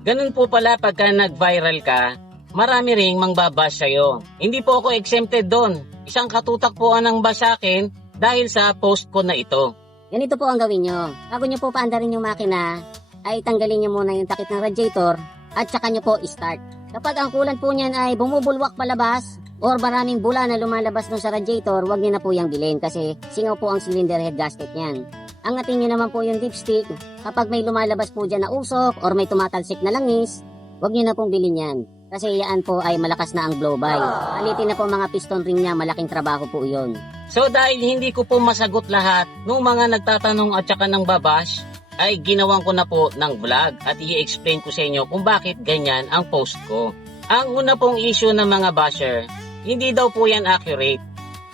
Ganun po pala pagka nag-viral ka, marami ring mangbabash sa'yo. Hindi po ako exempted doon. Isang katutak po ang bash sa akin dahil sa post ko na ito. Ganito po ang gawin nyo. Bago nyo po paandarin yung makina, ay tanggalin nyo muna yung takip ng radiator at saka nyo po i-start. Kapag ang coolant po niyan ay bumubulwak palabas or maraming bula na lumalabas dun sa radiator, huwag nyo na po yung bilhin kasi singaw po ang cylinder head gasket niyan. Angatin nyo naman po yung dipstick. Kapag may lumalabas po dyan na usok or may tumatalsik na langis, huwag nyo na pong bilhin yan. Kasi yan po ay malakas na ang blow-by. Alitin na po mga piston ring niya, malaking trabaho po yun. So dahil hindi ko po masagot lahat ng mga nagtatanong at saka ng babash, ay ginawan ko na po ng vlog at i-explain ko sa inyo kung bakit ganyan ang post ko. Ang una pong issue ng mga basher, hindi daw po yan accurate.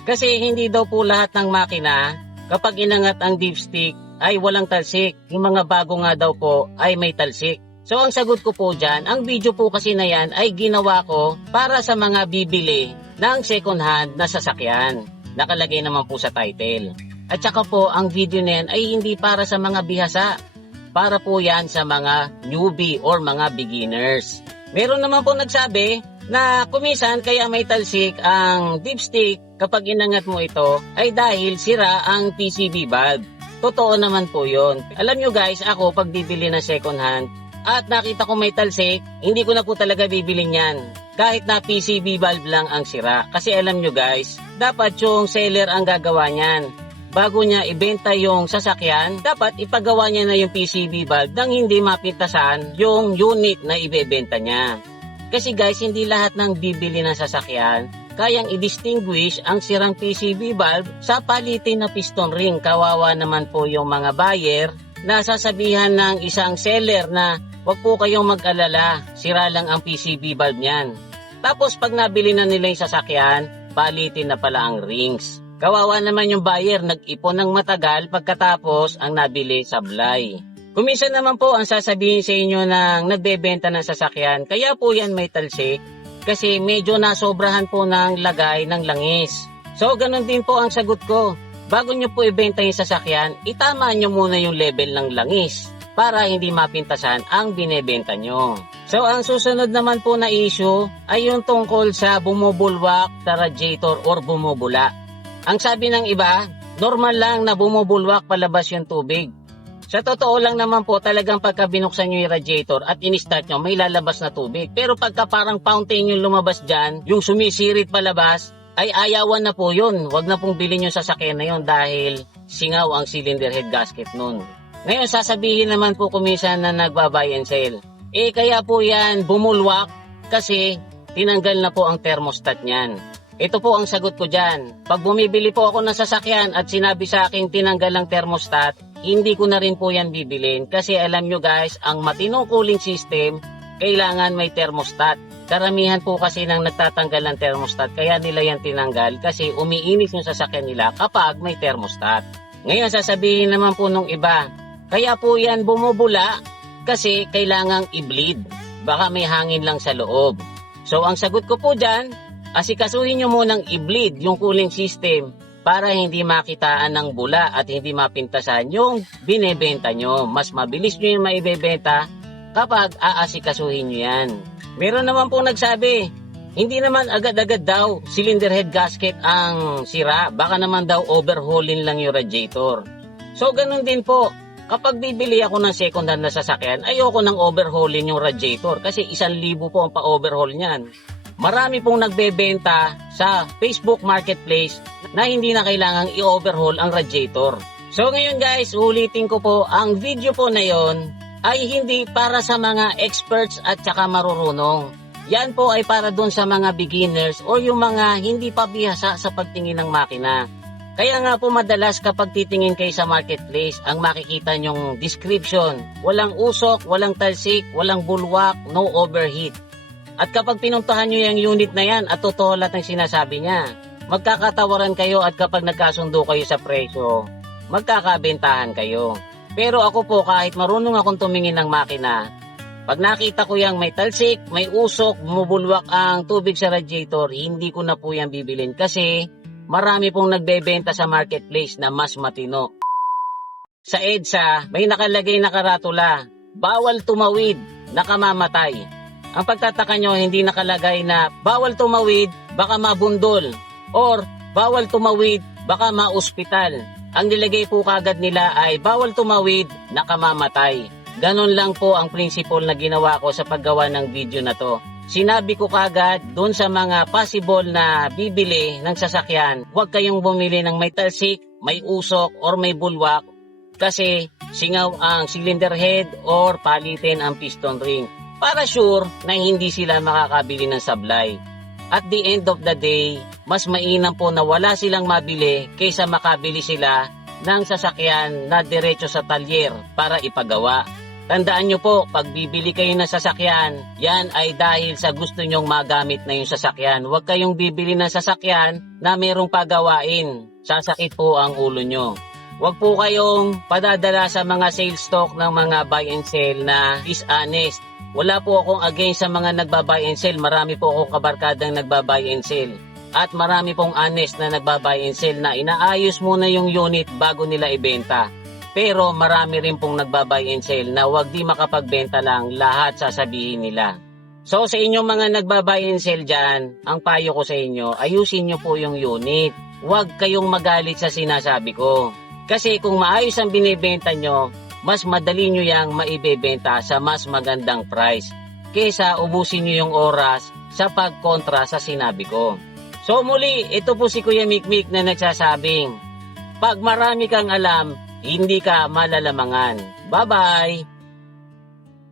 Kasi hindi daw po lahat ng makina, kapag inangat ang dipstick ay walang talsik. Yung mga bago nga daw po ay may talsik. So ang sagot ko po dyan, ang video po kasi na yan ay ginawa ko para sa mga bibili ng second hand na sasakyan. Nakalagay naman po sa title. At saka po ang video na yan ay hindi para sa mga bihasa. Para po yan sa mga newbie or mga beginners. Meron naman po nagsabi na kumisan kaya may talsik ang dipstick kapag inangat mo ito ay dahil sira ang PCB valve. Totoo naman po yun. Alam nyo guys, ako pag bibili ng second hand at nakita ko may talsik, hindi ko na po talaga bibilin yan. Kahit na PCB valve lang ang sira. Kasi alam nyo guys, dapat yung seller ang gagawa niyan. Bago niya ibenta yung sasakyan, dapat ipagawa niya na yung PCB valve nang hindi mapintasan yung unit na ibebenta niya. Kasi guys, hindi lahat ng bibili ng sasakyan kayang i-distinguish ang sirang PCB valve sa palitin na piston ring. Kawawa naman po yung mga buyer na sasabihan ng isang seller na wag po kayong mag-alala, sira lang ang PCB valve niyan. Tapos pag nabili na nila yung sasakyan, palitin na pala ang rings. Kawawa naman yung buyer, nag-ipon ng matagal pagkatapos ang nabili sablay. Kuminsan naman po ang sasabihin sa inyo ng nagbebenta ng sasakyan, kaya po yan may talsik kasi medyo nasobrahan po ng lagay ng langis. So ganun din po ang sagot ko. Bago nyo po ibenta yung sasakyan, itama nyo muna yung level ng langis para hindi mapintasan ang binebenta nyo. So ang susunod naman po na issue ay yung tungkol sa bumubulwak sa radiator or bumubula. Ang sabi ng iba, normal lang na bumubulwak palabas yung tubig. Sa totoo lang naman po, talagang pagka binuksan nyo yung radiator at in-start nyo, may lalabas na tubig. Pero pagka parang fountain yung lumabas dyan, yung sumisirit palabas, ay ayawan na po yun. Huwag na pong bilhin yung sasakyan na yun dahil singaw ang cylinder head gasket nun. Ngayon, sasabihin naman po kuminsan na nagba-buy and sell. Kaya po yan bumulwak kasi tinanggal na po ang thermostat niyan. Ito po ang sagot ko dyan. Pag bumibili po ako ng sasakyan at sinabi sa akin tinanggal ang thermostat, hindi ko na rin po yan bibilin. Kasi alam nyo guys, ang matinong cooling system, kailangan may thermostat. Karamihan po kasi nang nagtatanggal ng thermostat, kaya nila yan tinanggal kasi umiinit yung sasakyan nila kapag may thermostat. Ngayon sasabihin naman po nung iba, kaya po yan bumubula kasi kailangang i-bleed. Baka may hangin lang sa loob. So ang sagot ko po dyan, asikasuhin nyo munang i-bleed yung cooling system para hindi makitaan ng bula at hindi mapintasan yung binebenta nyo. Mas mabilis nyo yung maibebenta kapag aasikasuhin nyo yan. Meron naman pong nagsabi, hindi naman agad-agad daw cylinder head gasket ang sira. Baka naman daw overhaulin lang yung radiator. So ganun din po. Kapag bibili ako ng second hand na sasakyan, ayoko nang overhaulin yung radiator kasi 1,000 po ang pa-overhaul niyan. Marami pong nagbebenta sa Facebook Marketplace na hindi na kailangang i-overhaul ang radiator. So ngayon guys, ulitin ko po, ang video po na yon ay hindi para sa mga experts at saka marurunong. Yan po ay para dun sa mga beginners o yung mga hindi pa bihasa sa pagtingin ng makina. Kaya nga po madalas kapag titingin kayo sa marketplace, ang makikita nyong description, walang usok, walang talsik, walang bulwak, no overheat. At kapag pinuntahan nyo yung unit na yan at totoo lahat ng sinasabi niya, magkakatawaran kayo at kapag nagkasundo kayo sa presyo, magkakabentahan kayo. Pero ako po kahit marunong akong tumingin ng makina, pag nakita ko yung may talsik, may usok, bumubulwak ang tubig sa radiator, hindi ko na po yan bibilin kasi marami pong nagbebenta sa marketplace na mas matino. Sa EDSA, may nakalagay na karatula, bawal tumawid nakamamatay. Ang pagtataka nyo, hindi nakalagay na bawal tumawid, baka mabundol, or bawal tumawid, baka maospital. Ang nilagay po kagad nila ay bawal tumawid, nakamamatay. Ganon lang po ang principle na ginawa ko sa paggawa ng video na to. Sinabi ko kagad doon sa mga possible na bibili ng sasakyan, huwag kayong bumili ng may talsik, may usok, or may bulwak kasi singaw ang cylinder head or palitin ang piston ring para sure na hindi sila makakabili ng sablay. At the end of the day, mas mainam po na wala silang mabili kaysa makabili sila ng sasakyan na diretso sa talyer para ipagawa. Tandaan nyo po, pag bibili kayo ng sasakyan, yan ay dahil sa gusto nyong magamit na yung sasakyan. Huwag kayong bibili ng sasakyan na merong pagawain. Sasakit po ang ulo nyo. Huwag po kayong padadala sa mga sales stock ng mga buy and sell na dishonest. Wala po akong against sa mga nagba-buy and sell. Marami po akong kabarkadang nagba-buy and sell. At marami pong honest na nagba-buy and sell na inaayos muna yung unit bago nila ibenta. Pero marami rin pong nagba-buy and sell na wag di makapagbenta lang, lahat sasabihin nila. So sa inyong mga nagba-buy and sell dyan, ang payo ko sa inyo, ayusin nyo po yung unit. Huwag kayong magalit sa sinasabi ko. Kasi kung maayos ang binibenta nyo, mas madali nyo yang maibebenta sa mas magandang price kesa ubusin nyo yung oras sa pagkontra sa sinabi ko. So muli, ito po si Kuya Mikmik na nagsasabing, pag marami kang alam, hindi ka malalamangan. Bye-bye!